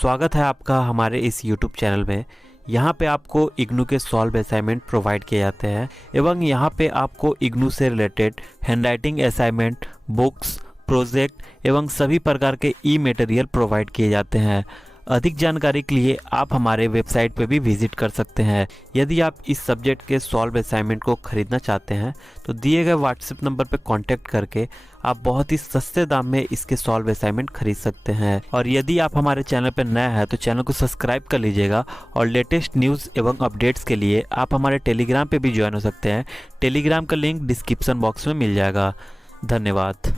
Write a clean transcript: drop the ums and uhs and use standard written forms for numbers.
स्वागत है आपका हमारे इस YouTube चैनल में। यहाँ पे आपको इग्नू के सॉल्व असाइनमेंट प्रोवाइड किए जाते हैं एवं यहाँ पे आपको इग्नू से related handwriting assignment, books, project एवं सभी प्रकार के ई मटेरियल प्रोवाइड किए जाते हैं। अधिक जानकारी के लिए आप हमारे वेबसाइट पे भी विजिट कर सकते हैं। यदि आप इस सब्जेक्ट के सॉल्व असाइनमेंट को खरीदना चाहते हैं तो दिए गए व्हाट्सएप नंबर पर कांटेक्ट करके आप बहुत ही सस्ते दाम में इसके सॉल्व असाइनमेंट खरीद सकते हैं। और यदि आप हमारे चैनल पर नया है तो चैनल को सब्सक्राइब कर लीजिएगा और लेटेस्ट न्यूज़ एवं अपडेट्स के लिए आप हमारे टेलीग्राम पे भी ज्वाइन हो सकते हैं। टेलीग्राम का लिंक डिस्क्रिप्शन बॉक्स में मिल जाएगा। धन्यवाद।